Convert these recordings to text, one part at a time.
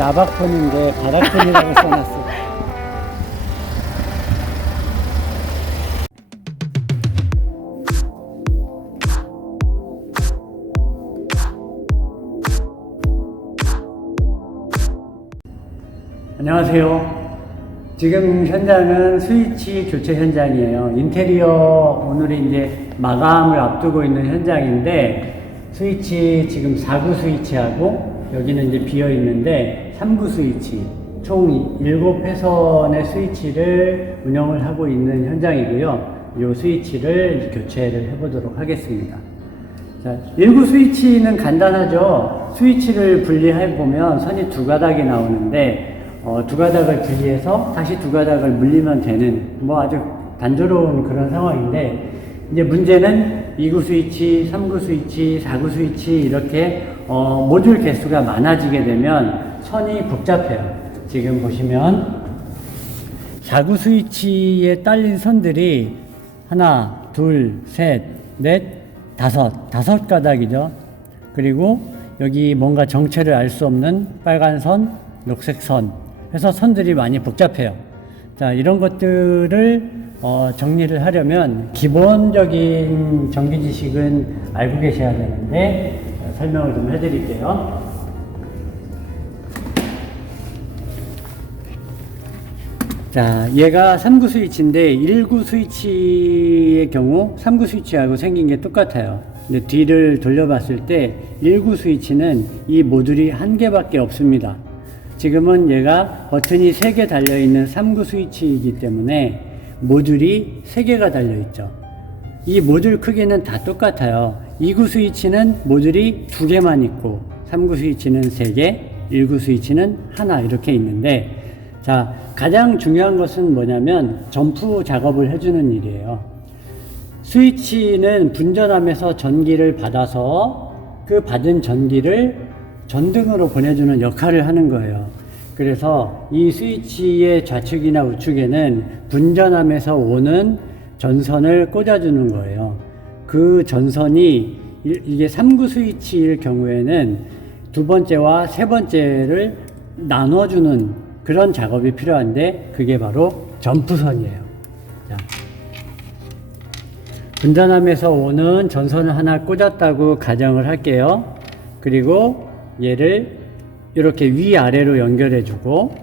나박폰인데 바닥폰이라고 써놨어. 안녕하세요. 지금 현장은 스위치 교체 현장이에요. 인테리어 오늘이 이제 마감을 앞두고 있는 현장인데, 스위치 지금 4구 스위치하고 여기는 이제 비어 있는데 3구 스위치 총 7회선의 스위치를 운영을 하고 있는 현장이고요. 이 스위치를 교체를 해보도록 하겠습니다. 자, 1구 스위치는 간단하죠. 스위치를 분리해 보면 선이 두 가닥이 나오는데, 두 가닥을 분리해서 다시 두 가닥을 물리면 되는 뭐 아주 단조로운 그런 상황인데, 이제 문제는 2구 스위치, 3구 스위치, 4구 스위치 이렇게 모듈 개수가 많아지게 되면 선이 복잡해요. 지금 보시면 4구 스위치에 딸린 선들이 하나, 둘, 셋, 넷, 다섯 가닥이죠. 그리고 여기 뭔가 정체를 알 수 없는 빨간 선, 녹색 선 해서 선들이 많이 복잡해요. 자, 이런 것들을 정리를 하려면 기본적인 전기 지식은 알고 계셔야 되는데, 설명을 좀 해드릴게요. 자, 얘가 3구 스위치인데 1구 스위치의 경우 3구 스위치하고 생긴 게 똑같아요. 근데 뒤를 돌려봤을 때 1구 스위치는 이 모듈이 한 개밖에 없습니다. 지금은 얘가 버튼이 3개 달려있는 3구 스위치이기 때문에 모듈이 3개가 달려있죠. 이 모듈 크기는 다 똑같아요. 2구 스위치는 모듈이 2개만 있고 3구 스위치는 3개, 1구 스위치는 하나 이렇게 있는데, 자, 가장 중요한 것은 뭐냐면 점프 작업을 해주는 일이에요. 스위치는 분전함에서 전기를 받아서 그 받은 전기를 전등으로 보내주는 역할을 하는 거예요. 그래서 이 스위치의 좌측이나 우측에는 분전함에서 오는 전선을 꽂아주는 거예요. 그 전선이 이게 3구 스위치일 경우에는 두 번째와 세 번째를 나눠주는 그런 작업이 필요한데, 그게 바로 점프선이에요. 자, 분전함에서 오는 전선을 하나 꽂았다고 가정을 할게요. 그리고 얘를 이렇게 위아래로 연결해주고,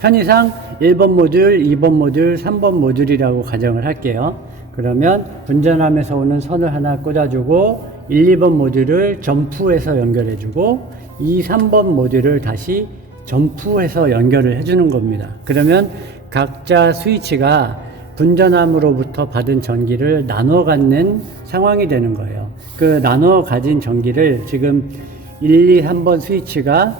편의상 1번 모듈, 2번 모듈, 3번 모듈이라고 가정을 할게요. 그러면 분전함에서 오는 선을 하나 꽂아주고 1, 2번 모듈을 점프해서 연결해주고 2, 3번 모듈을 다시 점프해서 연결을 해주는 겁니다. 그러면 각자 스위치가 분전함으로부터 받은 전기를 나눠 갖는 상황이 되는 거예요. 그 나눠 가진 전기를 지금 1, 2, 3번 스위치가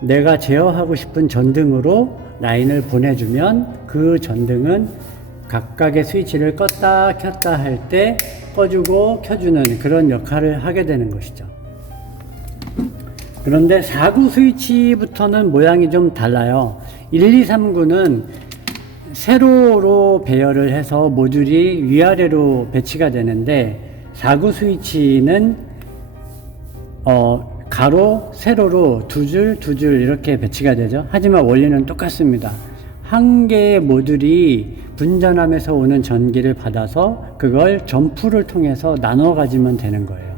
내가 제어하고 싶은 전등으로 라인을 보내주면, 그 전등은 각각의 스위치를 껐다 켰다 할 때 꺼주고 켜주는 그런 역할을 하게 되는 것이죠. 그런데 4구 스위치부터는 모양이 좀 달라요. 1, 2, 3구는 세로로 배열을 해서 모듈이 위아래로 배치가 되는데, 4구 스위치는 가로, 세로로 두 줄 이렇게 배치가 되죠. 하지만 원리는 똑같습니다. 한 개의 모듈이 분전함에서 오는 전기를 받아서 그걸 점프를 통해서 나눠 가지면 되는 거예요.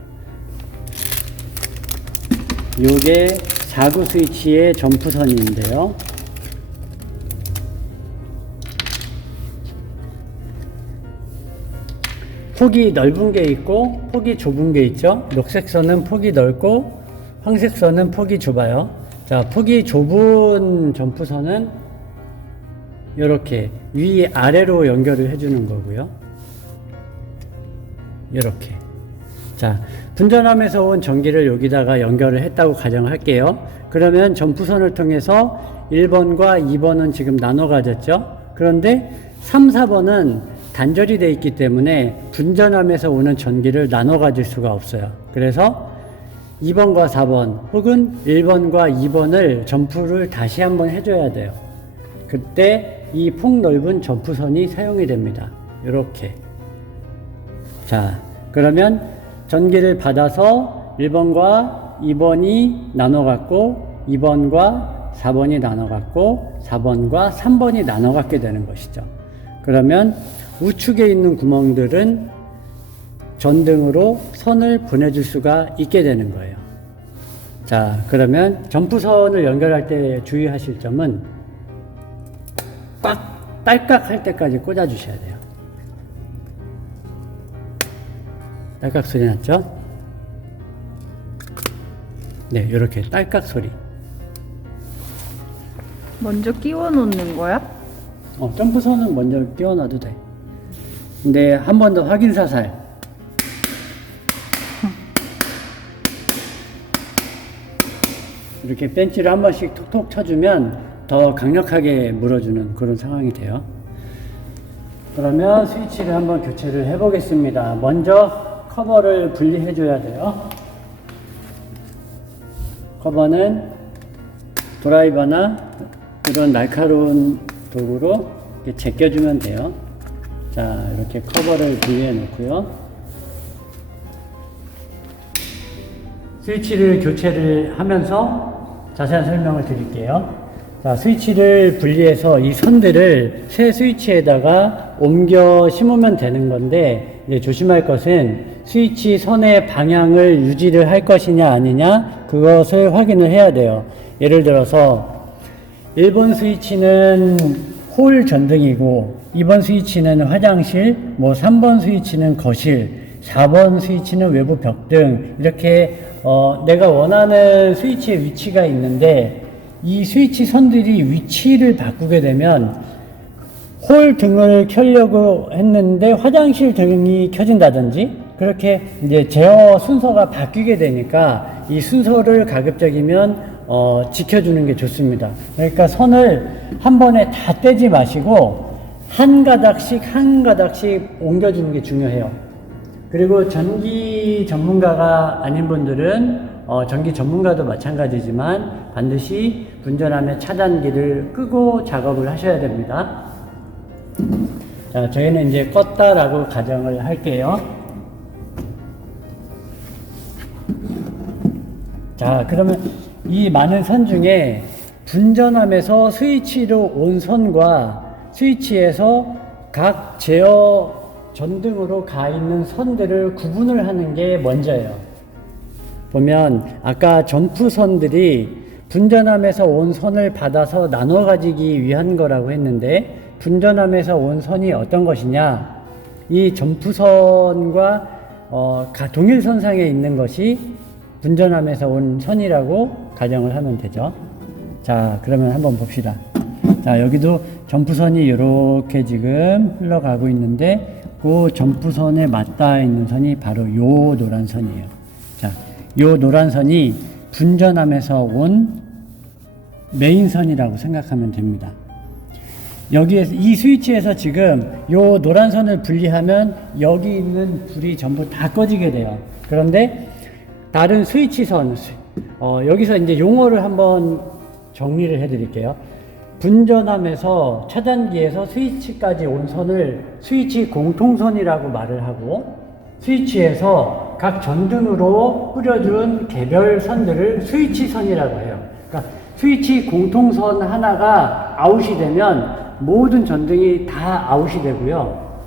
요게 4구 스위치의 점프선인데요. 폭이 넓은 게 있고 폭이 좁은 게 있죠. 녹색 선은 폭이 넓고 황색 선은 폭이 좁아요. 자, 폭이 좁은 점프선은 이렇게 위아래로 연결을 해주는 거고요. 이렇게. 자, 분전함에서 온 전기를 여기다가 연결을 했다고 가정할게요. 그러면 점프선을 통해서 1번과 2번은 지금 나눠 가졌죠. 그런데 3, 4번은 단절이 되어 있기 때문에 분전함에서 오는 전기를 나눠 가질 수가 없어요. 그래서 2번과 4번 혹은 1번과 2번을 점프를 다시 한번 해줘야 돼요. 그때 이 폭넓은 점프선이 사용이 됩니다. 이렇게. 자, 그러면 전기를 받아서 1번과 2번이 나눠 갖고 2번과 4번이 나눠갖고 4번과 3번이 나눠갖게 되는 것이죠. 그러면 우측에 있는 구멍들은 전등으로 선을 보내줄 수가 있게 되는 거예요. 자, 그러면 점프선을 연결할 때 주의하실 점은 꽉 딸깍 할 때까지 꽂아 주셔야 돼요. 딸깍 소리 났죠? 네, 이렇게 딸깍 소리. 먼저 끼워 놓는 거야? 점프선은 먼저 끼워 놔도 돼. 근데 한 번 더 확인 사살. 이렇게 벤치를 한 번씩 톡톡 쳐주면 더 강력하게 물어주는 그런 상황이 돼요. 그러면 스위치를 한번 교체를 해 보겠습니다. 먼저 커버를 분리해 줘야 돼요. 커버는 드라이버나 이런 날카로운 도구로 이렇게 제껴주면 돼요. 자, 이렇게 커버를 분리해 놓고요. 스위치를 교체를 하면서 자세한 설명을 드릴게요. 자, 스위치를 분리해서 이 선들을 새 스위치에다가 옮겨 심으면 되는 건데, 이제 조심할 것은 스위치 선의 방향을 유지를 할 것이냐 아니냐 그것을 확인을 해야 돼요. 예를 들어서 1번 스위치는 홀 전등이고 2번 스위치는 화장실, 3번 스위치는 거실, 4번 스위치는 외부 벽등, 이렇게 내가 원하는 스위치의 위치가 있는데 이 스위치 선들이 위치를 바꾸게 되면 홀 등을 켜려고 했는데 화장실 등이 켜진다든지 그렇게 이제 제어 순서가 바뀌게 되니까 이 순서를 가급적이면 지켜주는 게 좋습니다. 그러니까 선을 한 번에 다 떼지 마시고 한 가닥씩 옮겨주는 게 중요해요. 그리고 전기 전문가가 아닌 분들은 전기 전문가도 마찬가지지만 반드시 분전함의 차단기를 끄고 작업을 하셔야 됩니다. 자, 저희는 이제 껐다라고 가정을 할게요. 자, 그러면 이 많은 선 중에 분전함에서 스위치로 온 선과 스위치에서 각 제어 전등으로 가 있는 선들을 구분을 하는 게 먼저예요. 보면 아까 점프선들이 분전함에서 온 선을 받아서 나눠 가지기 위한 거라고 했는데 분전함에서 온 선이 어떤 것이냐, 이 점프선과 동일선상에 있는 것이 분전함에서 온 선이라고 가정을 하면 되죠. 자, 그러면 한번 봅시다. 자, 여기도 점프선이 이렇게 지금 흘러가고 있는데 그 점프선에 맞닿아 있는 선이 바로 요 노란 선이에요. 자, 요 노란 선이 분전함에서 온 메인선이라고 생각하면 됩니다. 여기에서 이 스위치에서 지금 요 노란 선을 분리하면 여기 있는 불이 전부 다 꺼지게 돼요. 그런데 다른 스위치 선, 여기서 이제 용어를 한번 정리를 해 드릴게요. 분전함에서 차단기에서 스위치까지 온 선을 스위치 공통선이라고 말을 하고, 스위치에서 각 전등으로 뿌려준 개별 선들을 스위치 선이라고 해요. 그러니까 스위치 공통선 하나가 아웃이 되면 모든 전등이 다 아웃이 되고요.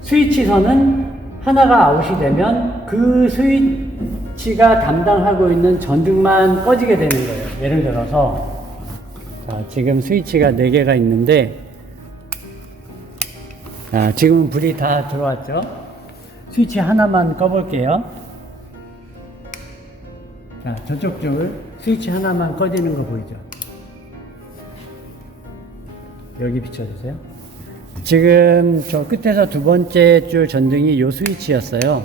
스위치 선은 하나가 아웃이 되면 그 스위치가 담당하고 있는 전등만 꺼지게 되는 거예요. 예를 들어서 자, 지금 스위치가 4개가 있는데, 자, 지금 불이 다 들어왔죠? 스위치 하나만 꺼볼게요. 자, 저쪽 줄 스위치 하나만 꺼지는 거 보이죠? 여기 비춰주세요. 지금 저 끝에서 두 번째 줄 전등이 요 스위치였어요.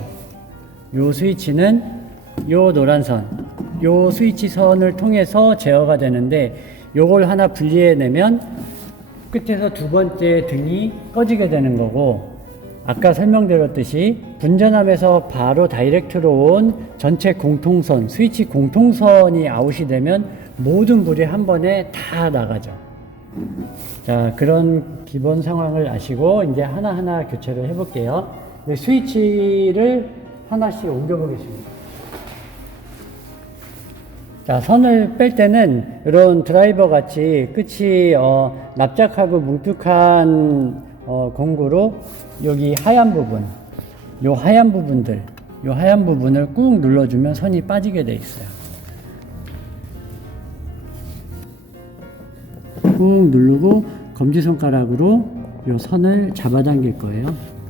요 스위치는 요 노란 선, 요 스위치 선을 통해서 제어가 되는데, 요걸 하나 분리해내면 끝에서 두 번째 등이 꺼지게 되는 거고, 아까 설명드렸듯이 분전함에서 바로 다이렉트로 온 전체 공통선, 스위치 공통선이 아웃이 되면 모든 불이 한 번에 다 나가죠. 자, 그런 기본 상황을 아시고 이제 하나하나 교체를 해볼게요. 스위치를 하나씩 옮겨보겠습니다. 자, 선을 뺄 때는 이런 드라이버 같이 끝이 납작하고 뭉툭한 공구로 여기 하얀 부분, 요 하얀 부분을 꾹 눌러주면 선이 빠지게 돼 있어요. 꾹 누르고 검지손가락으로 요 선을 잡아당길 거예요.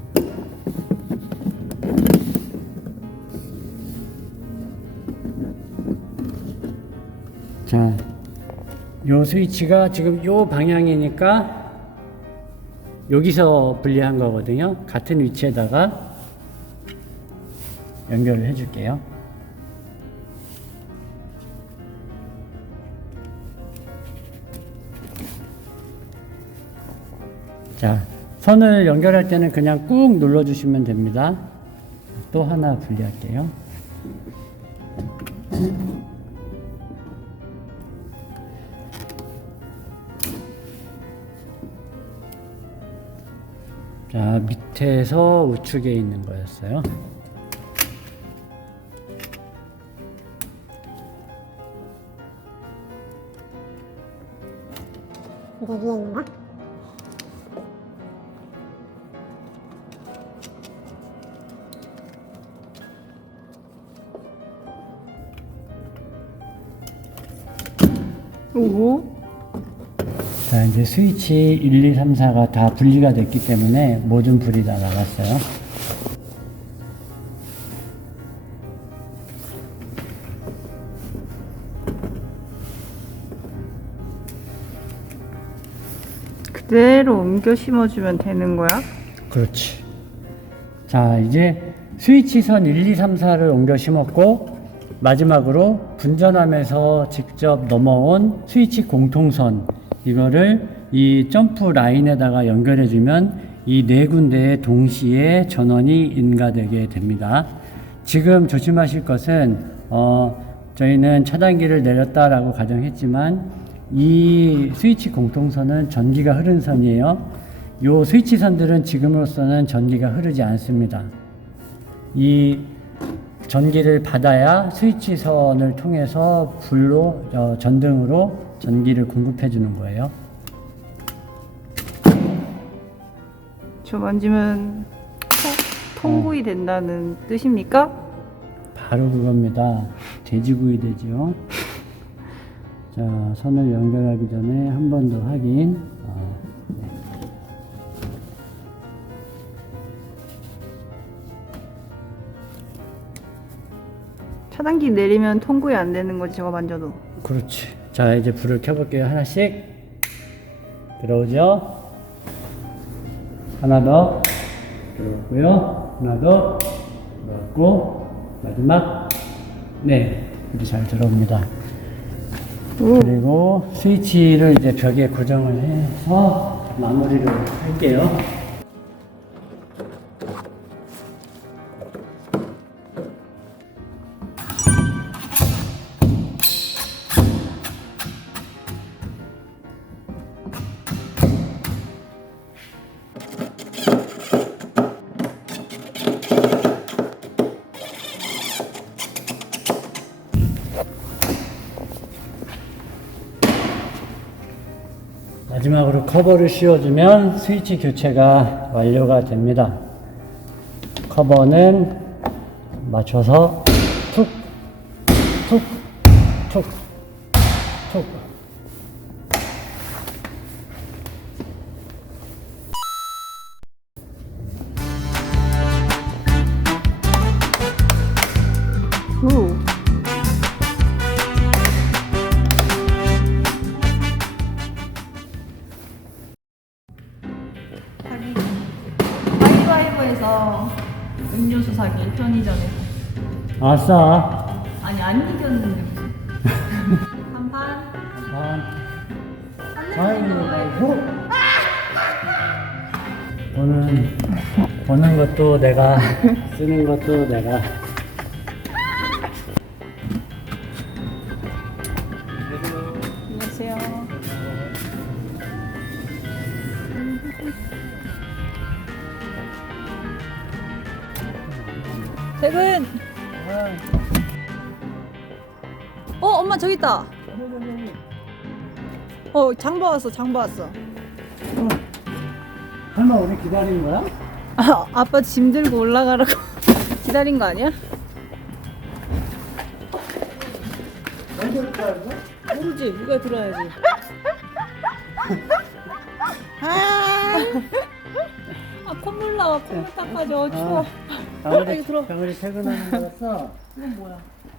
자, 요 스위치가 지금 요 방향이니까 여기서 분리한 거거든요. 같은 위치에다가 연결을 해 줄게요. 자, 선을 연결할 때는 그냥 꾹 눌러 주시면 됩니다. 또 하나 분리할게요. 자, 밑에서 우측에 있는 거였어요. 이게 위에 있는 거? 오. 자, 이제 스위치 1, 2, 3, 4가 다 분리가 됐기 때문에 모든 불이 다 나갔어요. 그대로 옮겨 심어주면 되는 거야? 그렇지. 자, 이제 스위치 선 1, 2, 3, 4를 옮겨 심었고, 마지막으로 분전함에서 직접 넘어온 스위치 공통선, 이거를 이 점프 라인에다가 연결해주면 이 네 군데에 동시에 전원이 인가되게 됩니다. 지금 조심하실 것은, 저희는 차단기를 내렸다라고 가정했지만, 이 스위치 공통선은 전기가 흐른 선이에요. 요 스위치 선들은 지금으로서는 전기가 흐르지 않습니다. 이 전기를 받아야 스위치 선을 통해서 불로, 전등으로 전기를 공급해 주는 거예요. 저 만지면 통구이 된다는 뜻입니까? 바로 그겁니다. 돼지구이 되죠. 자, 선을 연결하기 전에 한 번 더 확인. 네. 차단기 내리면 통구이 안 되는 거지, 저거 만져도. 그렇지. 자, 이제 불을 켜볼게요. 하나씩. 들어오죠? 하나 더. 들어오고요. 하나 더. 들어왔고. 마지막. 네. 이제 잘 들어옵니다. 그리고 스위치를 이제 벽에 고정을 해서 마무리를 할게요. 마지막으로 커버를 씌워주면 스위치 교체가 완료가 됩니다. 커버는 맞춰서 툭, 툭, 툭, 툭. 오. 가위바위보에서 음료수 사기 편의점에서. 아싸. 아니 안 이겼는데 한판 아이고. 보는 것도 내가, 쓰는 것도 내가. 안녕하세요. 세븐. 어? 엄마 저기 있다. 장봐 왔어, 장봐 왔어. 설마 우리 기다리는 거야? 아빠 짐 들고 올라가라고 기다린 거 아니야? 먼저 들어가는 거야? 모르지, 우리가 들어야지. 콧물 나와, 콧물 닦아줘. 추워. 강아지, 빨리 들어. 강아지 퇴근하는 거였어? 이건 뭐야?